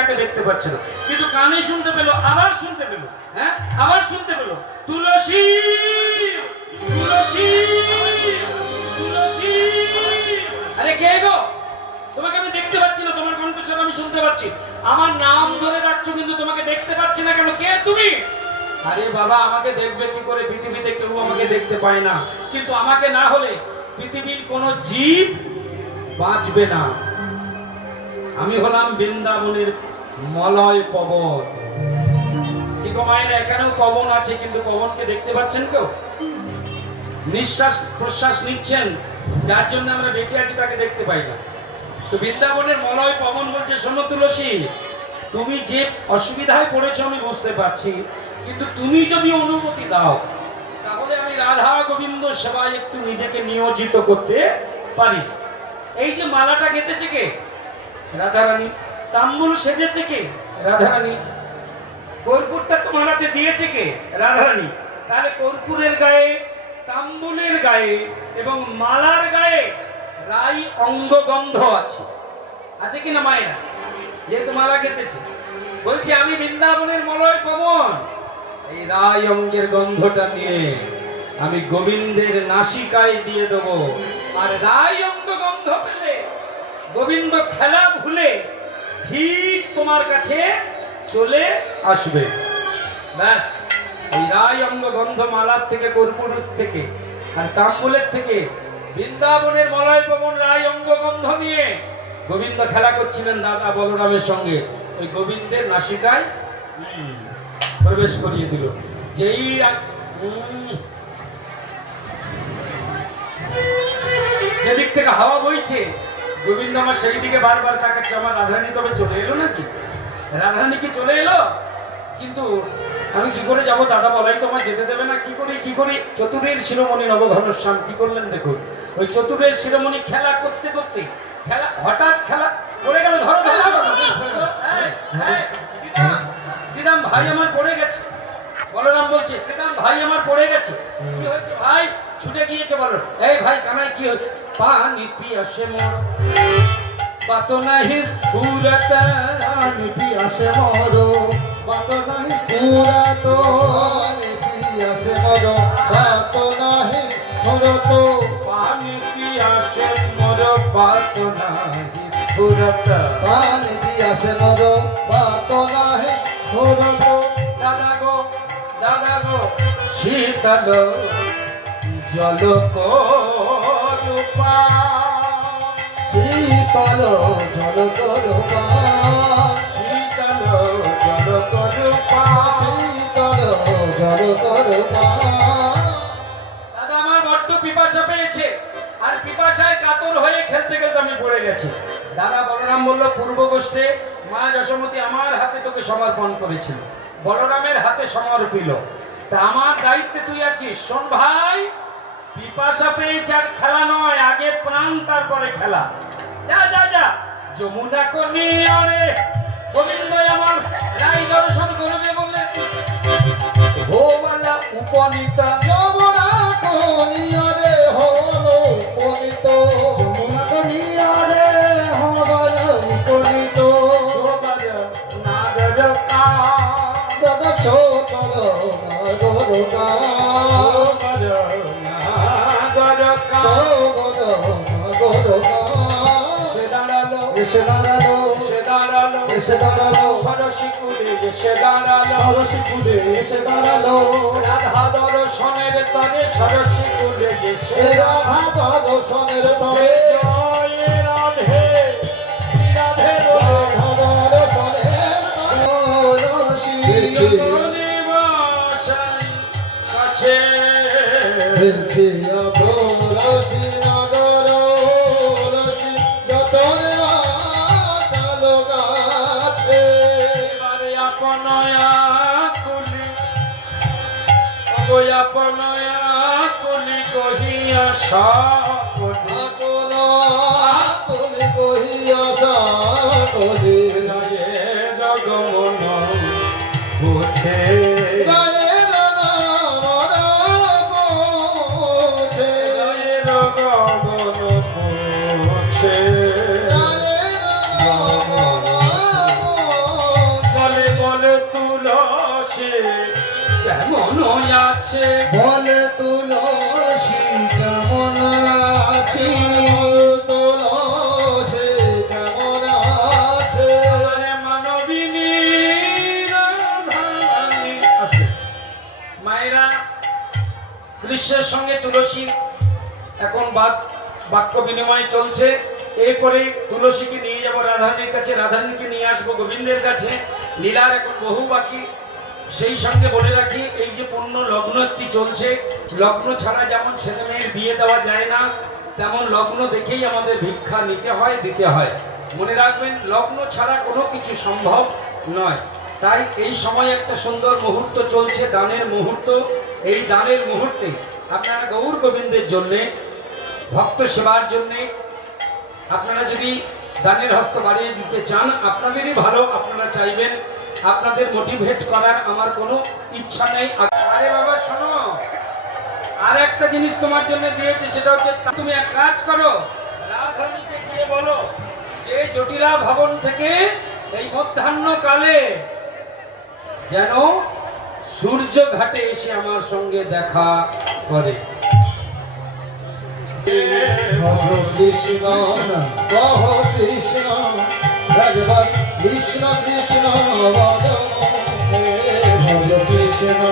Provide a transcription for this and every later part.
যাকে দেখতে পাচ্ছে না, কিন্তু কানে শুনতে পেলো, আবার শুনতে পেলো, হ্যাঁ আবার শুনতে পেলো, তুলসী তুলসী তুলসী। আরে কে গো? তোমাকে আমি দেখতে পাচ্ছি না, তোমার কণ্ঠস্বর আমি শুনতে পাচ্ছি, আমার নাম ধরে ডাকছো কিন্তু তোমাকে দেখতে পাচ্ছি না কেন? কে তুমি? আরে বাবা, আমাকে দেখবে কি করে? পৃথিবীতে কেউ আমাকে দেখতে পায় না, কিন্তু আমাকে না হলে পৃথিবীর কোনো জীব বাঁচবে না। আমি হলাম বৃন্দাবনের মলয় পবন। কি গো মায়েরা, এখানেও পবন আছে, কিন্তু পবনকে দেখতে পাচ্ছেন কেউ? নিঃশ্বাস প্রশ্বাস নিচ্ছেন, যার জন্য আমরা বেঁচে আছি তাকে দেখতে পাই না। তো বৃন্দাবনের মলয় পবন বলছে, শোনো তুলসী, তুমি যে অসুবিধায় পড়েছো আমি বুঝতে পারছি, কিন্তু তুমি যদি অনুমতি দাও তাহলে আমি রাধা গোবিন্দ সেবায় একটু নিজেকে নিয়োজিত করতে পারি। এই যে মালাটা গেঁথেছে কে? রাধারানী। তাম্বুল সেজেছে কে? রাধারানী। কর্পূরটা তোমার হাতে দিয়েছে কে? রাধারানী। তাহলে কর্পূরের গায়ে, তাম্বুলের গায়ে এবং মালার গায়ে রাই অঙ্গগন্ধ আছে, আছে কিনা মায়েরা? যেহেতু মালা গেঁথেছে, বলছে আমি বৃন্দাবনের মলয় পবন, এই রাই অঙ্গের গন্ধটা নিয়ে আমি গোবিন্দের নাসিকায় দিয়ে দেব, আর রাই অঙ্গ গন্ধ পেলে গোবিন্দ খেলা ভুলে ঠিক তোমার কাছে চলে আসবে। ব্যাস, ওই রাই অঙ্গ গন্ধ মালার থেকে, কর্পূরের থেকে আর তাম্বুলের থেকে বৃন্দাবনের মলয় পবন রাই অঙ্গ গন্ধ নিয়ে গোবিন্দ খেলা করছিলেন দাদা বলরামের সঙ্গে। ওই গোবিন্দের নাসিকায় প্রবেশ করিয়ে দিল। যেই যেদিক থেকে হাওয়া বইছে, গোবিন্দ আমার সেই দিকে বারবার তাকাচ্ছে, আমার রাধারানী তবে চলে এলো নাকি? রাধারানী কি চলে এলো? কিন্তু আমি কি করে যাব? দাদা বলাই তো আমার যেতে দেবে না। কি করি? চতুরের শিরোমণি নবঘনশ্যাম কি করলেন দেখুন। ওই চতুরের শিরোমণি খেলা করতে করতে হঠাৎ খেলা পড়ে গেল। ধরো শ্রীরাম ভাই আমার পড়ে গেছে। বলরাম বলছে, শ্রীরাম ভাই আমার পড়ে গেছে। কি হয়েছে ভাই? ছুটে গিয়েছে বলো। এই ভাই কানাই কি হয়েছে? পানি পিয়াসে মর বাতো নাহি স্ফুরত, পানি পিয়াসে মরো বাত নাহি স্ফুরত, পানি পিয়াসে মরো বাত নাহি স্ফুরত, পানি পিয়াসে মর বাতো নাহি স্ফুরত, পানি পিয়াসে মরো বাত নাহি স্ফুরত। দাদা গো শীতল জল করূপা, শীতল জল করূপা, শীতল জল করূপা, শীতল জল করূপা। দাদা আমার বড্ড পিপাসা পেয়েছে, আর পিপাসায় কাতর হয়ে খেলতে খেলতে আমি পড়ে গেছি। দাদা বলরাম বলল, পূর্ব গোষ্ঠে মা যশোমতী আমার হাতে তোকে সমর্পণ করেছিল, বলরামের হাতে সমর্পিল, তা আমার দায়িত্বে তুই আছিস। শোন ভাই, পিপাসা পেয়েছে আর খেলা নয়, আগে প্রাণ তারপরে খেলা। যা যা যা, যমুনা কনিয়ারে গোবিন্দ আমার রাই দর্শন করবে বলে ভোবালা উপনীতা, যমুনা কনিয়ারে হলো উপনীত, যমুনা কনিয়ারে হলো উপনীত, সোবর নাগরকা, দাদা ছোটল নাগরকা, সোবর নাগরকা, সোবর নাগরকা। এসে দাঁড়ালো, এসে দাঁড়ালো, এসে দাঁড়ালো, এসে দাঁড়ালো, সরসিকুলে এসে দাঁড়ালো, সরসিকুলে এসে দাঁড়ালো, রাধা দর্শনের তরে সরসিকুলে এসে রাধা দর্শনের তরে, জয় রাধে রাধে রাধা দর্শনের নিবাসাই কাছে দেখিয়া রসি নগর রসি যতন আশালো গাছে, এবারে আপনয়া কুলি আপনয়া কুলি কহিয়া সকলি আপন তুলি কহিয়া সকলি, গায়ে জগমন বুঝে গায়ের নাম মোছে, গায়ে জগমন বুঝে গায়ের নাম তুলসী কেমন আছে? বলে তুলসী কেমন আছি, তুলসী কেমন আছে? আরে মানবিনী রাধারানী। আস্তে। মায়েরা, কৃষ্ণের সঙ্গে তুলসী এখন বাক্য বিনিময় চলছে। এরপরে তুলসীকে নিয়ে যাব রাধারানীর কাছে, রাধারানীকে নিয়ে আসবো গোবিন্দের কাছে। লীলার এখন বহু বাকি। সেই সঙ্গে বলে রাখি, এই যে পূর্ণ লগ্ন একটি চলছে, লগ্ন ছাড়া যেমন ছেলে মেয়ের বিয়ে দেওয়া যায় না, তেমন লগ্ন দেখেই আমাদের ভিক্ষা নিতে হয়, দিতে হয়। মনে রাখবেন, লগ্ন ছাড়া কোনো কিছু সম্ভব নয়। তাই এই সময় একটা সুন্দর মুহূর্ত চলছে, দানের মুহূর্ত। এই দানের মুহূর্তে আপনারা গৌর গোবিন্দের জন্যে, ভক্ত সেবার জন্যে আপনারা যদি দানের হস্ত বাড়িয়ে দিতে চান, আপনাদেরই ভালো। আপনারা চাইবেন, আপনাদের মোটিভেট করার আমার কোনো ইচ্ছা নেই। আরে বাবা শোনো, আর একটা জিনিস তোমার জন্য দিয়েছে, সেটা হচ্ছে তুমি এক কাজ করো, রাধারানীকে গিয়ে বলো যে জটিলা ভবন থেকে এই মধ্যাহ্নকালে যেন সূর্য ঘাটে এসে আমার সঙ্গে দেখা করে। ভজ কৃষ্ণ কহ কৃষ্ণ, একবার কৃষ্ণ কৃষ্ণ বল হে। ভজ কৃষ্ণ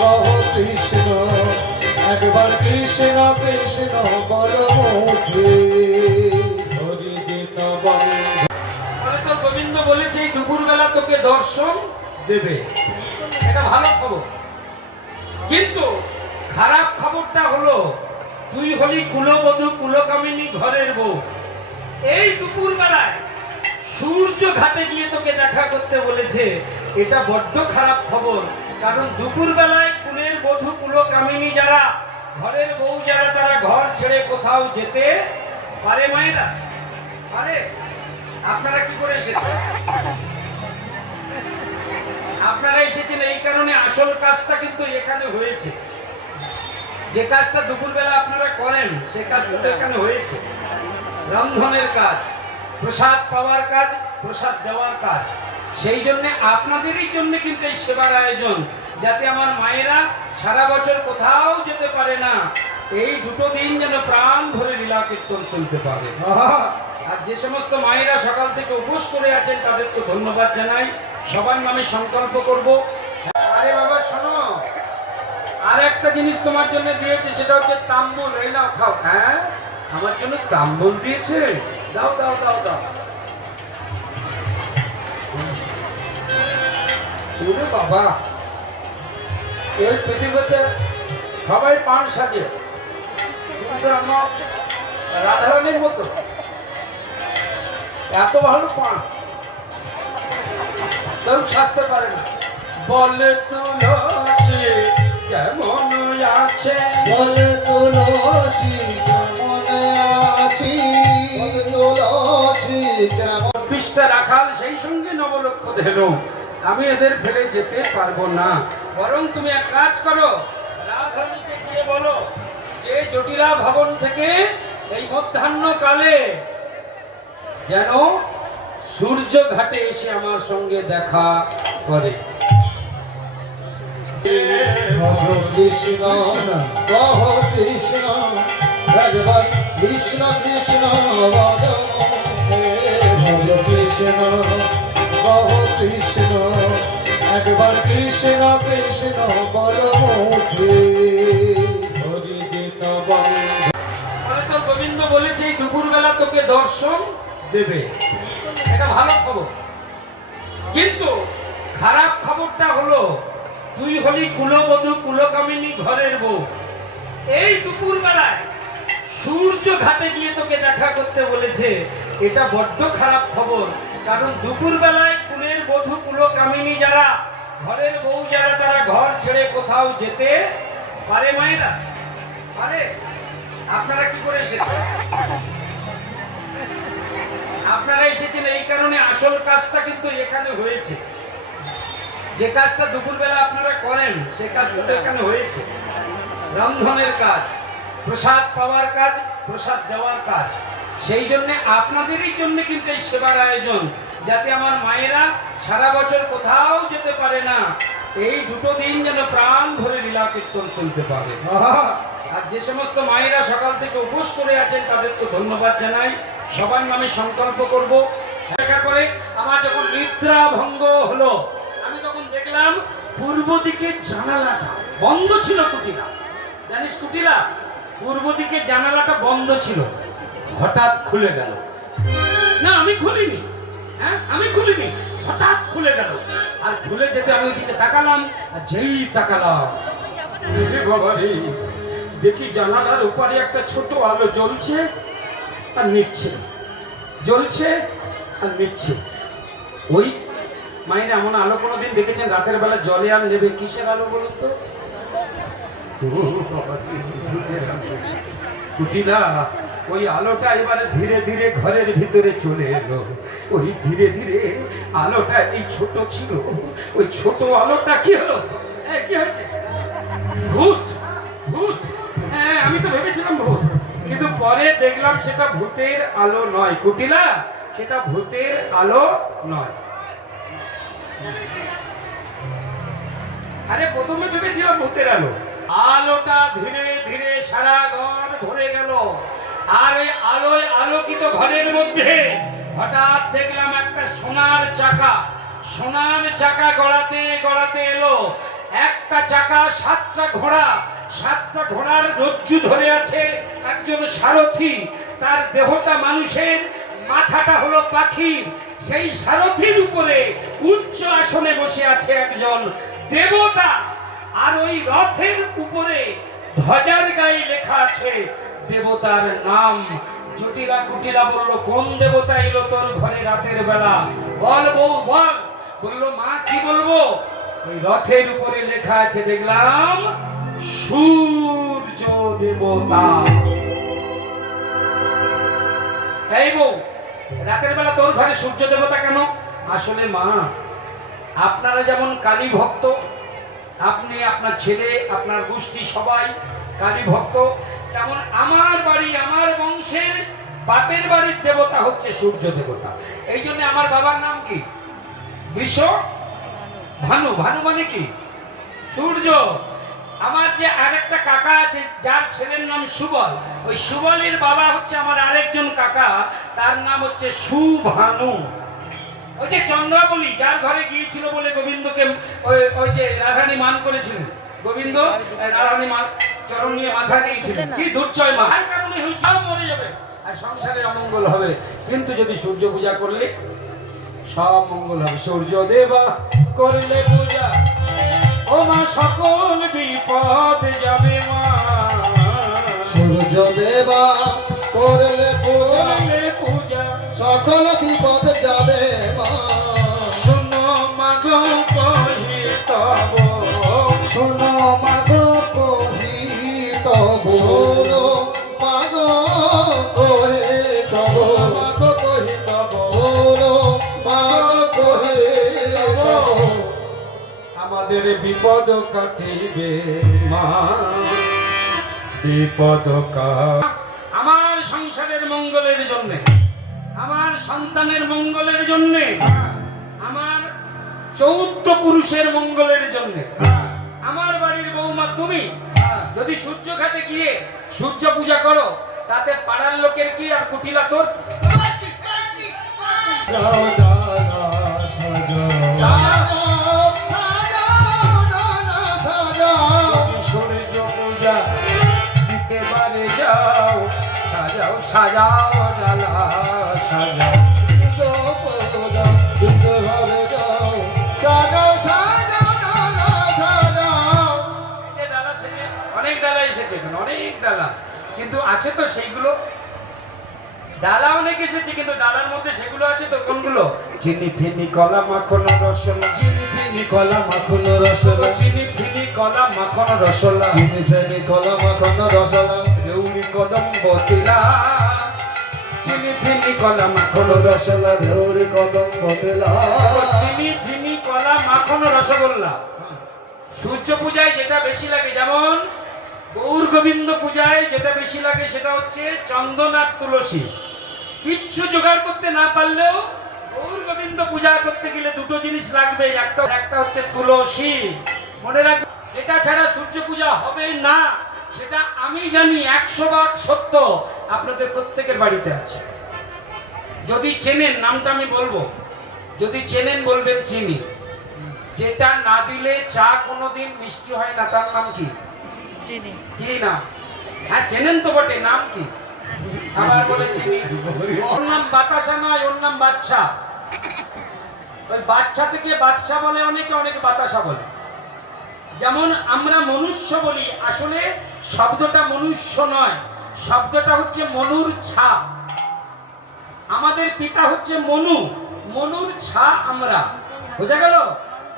কহ কৃষ্ণ, একবার কৃষ্ণ কৃষ্ণ বল মুখে। হরি দিন বন্ধ। বলে তো গোবিন্দ বলেছে এই দুপুরবেলা তোকে দর্শন দেবে, এটা ভালো খবর। কিন্তু খারাপ খবরটা হলো, তুই হলি কুলবধূ, কুলকামিনী, ঘরের বউ। এই দুপুর বেলায় সূর্য ঘাটে গিয়ে তোকে দেখা করতে বলেছে, এটা বড্ড খারাপ খবর। কারণ দুপুর বেলায় কুলের বধূ, কুলকামিনী যারা, ঘরের বউ যারা, তারা ঘর ছেড়ে কোথাও যেতে পারে? মায়েরা পারে? আপনারা কি করে এসেছেন? আপনারা এসেছেন এই কারণে, আসল কাজটা কিন্তু এখানে হয়েছে। যে কাজটা দুপুরবেলা আপনারা করেন, সে কাজটা তো এখানে হয়েছে। রন্ধনের কাজ, প্রসাদ পাওয়ার কাজ, প্রসাদ দেওয়ার কাজ। সেই জন্য আপনাদেরই জন্য কিন্তু এই সেবার আয়োজন, যাতে আমার মায়েরা সারা বছর কোথাও যেতে পারে না, এই দুটো দিন যেন প্রাণ ভরে লীলা কীর্তন শুনতে পারে। আর যে সমস্ত মায়েরা সকাল থেকে উপোস করে আছেন, তাদের তো ধন্যবাদ জানাই। সবার নামে সংকল্প করব। আরে বাবা শোনো, আর একটা জিনিস তোমার জন্য দিয়েছে, সেটা হচ্ছে তাম্বুল। এই নাও, খাও। হ্যাঁ, আমার জন্য তাম্বুল দিয়েছে, দাও দাও দাও দাও। ওরে বাবা, এই পৃথিবীতে সবাই পান সাজে, কিন্তু আমার রাধারানীর মতো এত ভালো পান কেউ সাজতে পারে না। বলে তুলসী কেমন আছে? বলে তুলসী কেমন আছি, তুলসী কেমন। পৃষ্ঠা রাখাল সেই সঙ্গে নবলক্ষ ধেনু, আমি এদের ফেলে যেতে পারবো না। বরং তুমি এক কাজ করো, রাধারানীকে গিয়ে বলো যে জটিলা ভবন থেকে এই মধ্যাহ্নকালে যেন সূর্য ঘাটে এসে আমার সঙ্গে দেখা করে। ভজ কৃষ্ণ কহ কৃষ্ণ, একবার কৃষ্ণ কৃষ্ণ বল হে। ভজ কৃষ্ণ কহ কৃষ্ণ, একবার কৃষ্ণ কৃষ্ণ বল মুখে। হরি দিন বন্ধ। বলে তো গোবিন্দ বলেছে এই দুপুরবেলা তোকে দর্শন দেবে, এটা ভালো খবর। কিন্তু খারাপ খবরটা হলো, তুই হলি কুলবধূ, কুলকামিনী, ঘরের বউ। এই দুপুর বেলায় সূর্য ঘাটে গিয়ে তোকে দেখা করতে বলেছে, এটা বড্ড খারাপ খবর। কারণ দুপুর বেলায় কুলের বধূ, কুলকামিনী যারা, ঘরের বউ যারা, তারা ঘর ছেড়ে কোথাও যেতে পারে? মায়েরা পারে? আপনারা কি করে এসেছেন? আপনারা এসেছেন এই কারণে, আসল কাজটা কিন্তু এখানে হয়েছে। যে কাজটা দুপুরবেলা আপনারা করেন, সে কাজটা তো এখানে হয়েছে। রন্ধনের কাজ, প্রসাদ পাওয়ার কাজ, প্রসাদ দেওয়ার কাজ। সেই জন্য আপনাদেরই জন্য কিন্তু এই সেবার আয়োজন, যাতে আমার মায়েরা সারা বছর কোথাও যেতে পারে না, এই দুটো দিন যেন প্রাণ ভরে লীলা কীর্তন শুনতে পারে। আহা, আর যে সমস্ত মায়েরা সকাল থেকে উপোস করে আছেন তাদের তো ধন্যবাদ জানাই। সবার নামে সংকল্প করব। দেখা করে আমার যখন নিদ্রা ভঙ্গ হলো, আমি তখন দেখলাম পূর্ব দিকে জানালাটা বন্ধ ছিল। কুটিলা, জানিস কুটিলা, পূর্ব দিকে জানালাটা বন্ধ ছিল, হঠাৎ খুলে গেল। না আমি খুলিনি, হ্যাঁ আমি খুলিনি, হঠাৎ খুলে গেল। আর খুলে যেতে আমি ওইদিকে তাকালাম, আর যেই তাকালাম, রে বাবা রে, দেখি জানালার উপরে একটা ছোট আলো জ্বলছে আর নিচ্ছে, জ্বলছে আর নিচ্ছে। ওই মাইনে এমন আলো কোনোদিন দেখেছেন রাতের বেলা জলে আর নেবে? কিসের আলো বলুন তো? কুটিলা, ওই আলোটা এবারে ধীরে ধীরে ঘরের ভিতরে চলে এলো। ওই ধীরে ধীরে আলোটা এই ছোট ছিল, ওই ছোট আলোটা কি হলো? কি হয়েছে? ভূত, ভূত। হ্যাঁ আমি তো ভেবেছিলাম ভূত, কিন্তু পরে দেখলাম সেটা ভূতের আলো নয়। কুটিলা, সেটা ভূতের আলো নয়। আরে প্রথমে ভেবেছিলাম ভূতের আলো। আলোটা ধীরে ধীরে সারা ঘর ভরে গেল। আর ওই আলোয় আলোকিত ঘরের মধ্যে হঠাৎ দেখলাম একটা সোনার চাকা। সোনার চাকা গড়াতে গড়াতে এলো। একটা চাকা, 7টা ঘোড়া, 7টা ঘোড়ার রজ্জু ধরে আছে একজন সারথি। তার দেহটা মানুষের, মাথাটা হলো পাখির। সেই সারথির উপরে উচ্চ আসনে বসে আছে একজন দেবতা। আর ওই রথের উপরে ধ্বজার গায়ে লেখা আছে দেবতার নাম। জটিলা কুটিলা বলল, কোন দেবতা এলো তোর ঘরে রাতের বেলা? বল বউ বল। বললো, মা কি বলবো? ওই রথের উপরে লেখা আছে দেখলাম সূর্য দেবতা। এই বউ, রাতের বেলা তোর ঘরে সূর্য দেবতা কেন? আসলে মা, আপনারা যেমন কালী ভক্ত, আপনি, আপনার ছেলে, আপনার গোষ্ঠী সবাই কালী ভক্ত, তেমন আমার বাড়ি, আমার বংশের বাপের বাড়ির দেবতা হচ্ছে সূর্য দেবতা। এই জন্য আমার বাবার নাম কি? বৃষ ভানু। ভানু মানে কি? সূর্য। আমার যে আরেকটা কাকা আছে যার ছেলের নাম সুবল, ওই সুবলের বাবা হচ্ছে আমার আরেকজন কাকা, তার নাম হচ্ছে সুভানু। ওই যে চন্দ্রাবলী যার ঘরে গিয়েছিল বলে গোবিন্দকে ওই যে রাধারানী মান করেছিলেন, গোবিন্দ রাধারানী মান চরণ নিয়ে মাথা নিয়েছিলেন, কি দুর্জয় মা, আর কারণে হয়েছে মরে যাবে আর সংসারে অমঙ্গল হবে। কিন্তু যদি সূর্য পূজা করলে সব মঙ্গল হবে। সূর্য দেবা করলে পূজা, ও মা সকল বিপদ যাবে মা। সূর্য দেবা করলে পূজা সকল বিপদ যাবে মা। শোনো মা গো কহি তব, শোনো মাগো কহি তব, শোনো মাগো কহি তব, মা গো কহি তব, শোনো মাগো কহি তব। আমাদের বিপদ কাটিবে মা, বিপদ আমার সংসারের মঙ্গলের জন্য, আমার সন্তানের মঙ্গলের জন্য, আমার 14 পুরুষের মঙ্গলের জন্য। আমার বাড়ির বৌমা তুমি যদি সূর্য ঘাটে গিয়ে সূর্য পূজা করো, তাতে পাড়ার লোকের কি আর কুটিলা তোর? সূর্য পূজা দিতে পারে যাও, সাজাও সাজাও ডালা সাজাও। অনেক ডালা এসেছে এখানে, অনেক ডালা, কিন্তু আছে তো সেইগুলো ডালা অনেক এসেছে, কিন্তু ডালার মধ্যে সেগুলো আছে তো কোনগুলো? চিনি ফিনি কলা মাখন রসলা, চিনি ফিনি কলা মাখন রসলা, চিনি ফিনি কলা মাখন রসলা, চিনি ফিনি কলা মাখন রসলা, রেউড়ি কদম্ব তিলা, চিনি ফিনি কলা মাখন রসলা, রেউড়ি কদম্ব তিলা, চিনি ফিনি কলা মাখন রসগোল্লা। সূর্য পূজায় যেটা বেশি লাগে, যেমন গৌর গোবিন্দ পূজায় যেটা বেশি লাগে সেটা হচ্ছে চন্দন আর তুলসী। কিচ্ছু জোগাড় করতে না পারলেও গৌর গোবিন্দ পূজা করতে গেলে দুটো জিনিস লাগবে, একটা হচ্ছে তুলসী। মনে রাখবে, যেটা ছাড়া সূর্য পূজা হবে না সেটা আমি জানি 100 ভাগ সত্য, আপনাদের প্রত্যেকের বাড়িতে আছে। যদি চেনেন, নামটা আমি বলবো, যদি চেনেন বলবেন চিনি। যেটা না দিলে চা কোনোদিন মিষ্টি হয় না, তার নাম কি? কি না? হ্যাঁ চেনেন তো বটে, নাম কি? আবার বলে চিনি। ওর নাম বাতাসা নয়, ওর নাম বাচ্চা। ওই বাচ্চা থেকে বাদশা বলে অনেকে, অনেকে বাতাসা বলে। যেমন আমরা মনুষ্য বলি, আসলে শব্দটা মনুষ্য নয়, শব্দটা হচ্ছে মনুর ছা। আমাদের পিতা হচ্ছে মনু, মনুর ছা আমরা, বুঝা গেল?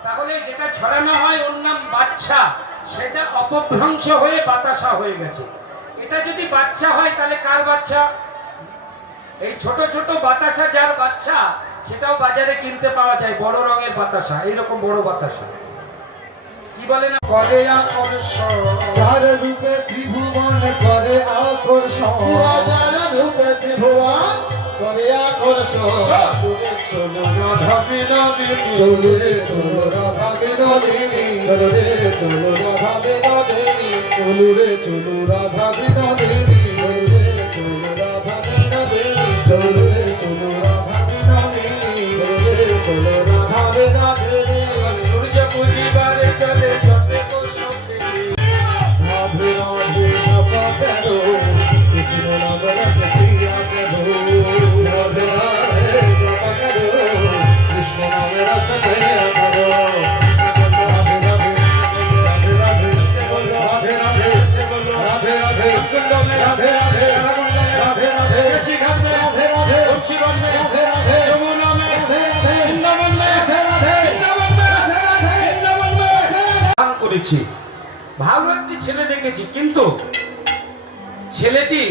তাহলে যেটা ছড়ানো হয় ওর নাম বাচ্চা, সেটা অপভ্রংশ হয়ে বাতাসা হয়ে গেছে। এটা যদি বাচ্চা হয় তাহলে কার বাচ্চা? এই ছোট ছোট বাতাসা যার বাচ্চা, সেটাও বাজারে কিনতে পাওয়া যায়, বড় রঙের বাতাসা, এইরকম বড় বাতাসা। কি বলে না, করে আকর্ষণ, যার রূপে ত্রিভুবন করে আকর্ষণ, যার রূপে ত্রিভুবন করে আকর্ষণ। চলো রাধা বিনোদিনী, চলো রে চলো রাধা বিনোদিনী, চলো রে চলো রাধা বিনোদিনী, চলো রে চলো রাধা বিনোদিনী, চলো রে চলো রাধা বিনোদিনী, চলো রে চলো রাধা বিনোদিনী, চলো রে চলো রাধা বিনোদিনী। সূর্য পুজিবারে চলে যতে তো সখী। রাধে রাধে জপা করো, কৃষ্ণ নাম রস প্রিয়া করো। রাধে রাধে জপা করো, কৃষ্ণ নাম রস প্রিয়া করো। রাধে রাধে রাধে রাধে রাধে রাধে রাধে রাধে রাধে রাধে রাধে রাধে রাধে শিখাবে রাধে রাধে বংশীবন্ধে রাধে রাধে যমুনা মে রাধে রাধে বৃন্দাবনে রাধে রাধে গান করেছি। ভালো একটি ছেলে দেখেছি, কিন্তু ছেলেটি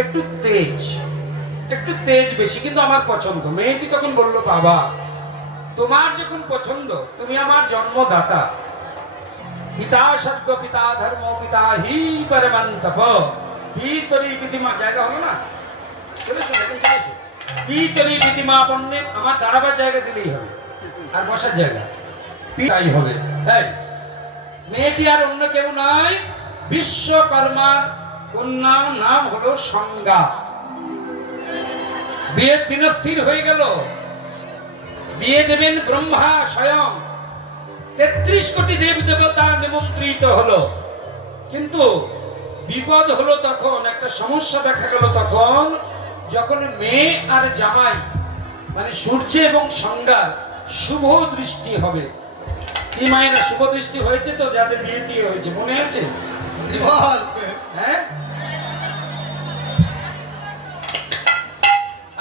একটু তেজ বেশি, কিন্তু আমার পছন্দ। মেয়েটি তখন বলল, বাবা তোমার যখন পছন্দ, তুমি আমার জন্মদাতা, পিতা সদ্য পিতা ধর্ম পিতা হি পরমন্তপ পিতরি বিধিমা। জায়গা হলো না, চলেছো এখন চলেছো। পিতরি বিধিমা পণ্যে আমার দাঁড়াবার জায়গা দিলেই হবে, আর বসার জায়গা তাই হবে। তাই মেয়েটি আর অন্য কেউ নয়, বিশ্বকর্মার কন্যা, নাম হলো সংজ্ঞা। বিয়ের দিন স্থির হয়ে গেল, বিয়ে দেবেন ব্রহ্মা স্বয়ং, 33 কোটি দেব দেবতা নিমন্ত্রিত হলো। কিন্তু বিপদ হলো তখন, একটা সমস্যা দেখা গেল তখন, যখন মেয়ে আর জামাই মানে সূর্য এবং সংজ্ঞার শুভ দৃষ্টি হবে। কি মায়েরা, শুভ দৃষ্টি হয়েছে তো? যাদের বিয়ে দিয়ে হয়েছে মনে আছে? হ্যাঁ,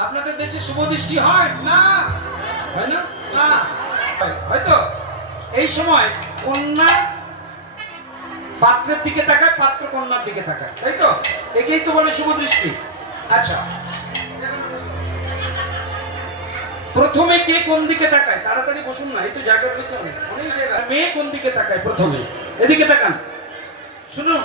আপনাদের দেশে শুভ দৃষ্টি হয় না? হয় না? হয়তো এই সময় কন্যা পাত্রের দিকে তাকায়, পাত্র কন্যার দিকে তাকায়, তাই তো? একেই তো বলে শুভ দৃষ্টি। আচ্ছা, প্রথমে কে কোন দিকে তাকায়? তাড়াতাড়ি বসুন না, একটু জায়গা রয়েছে অনেক জায়গা। মেয়ে কোন দিকে তাকায় প্রথমে? এদিকে তাকান, শুনুন।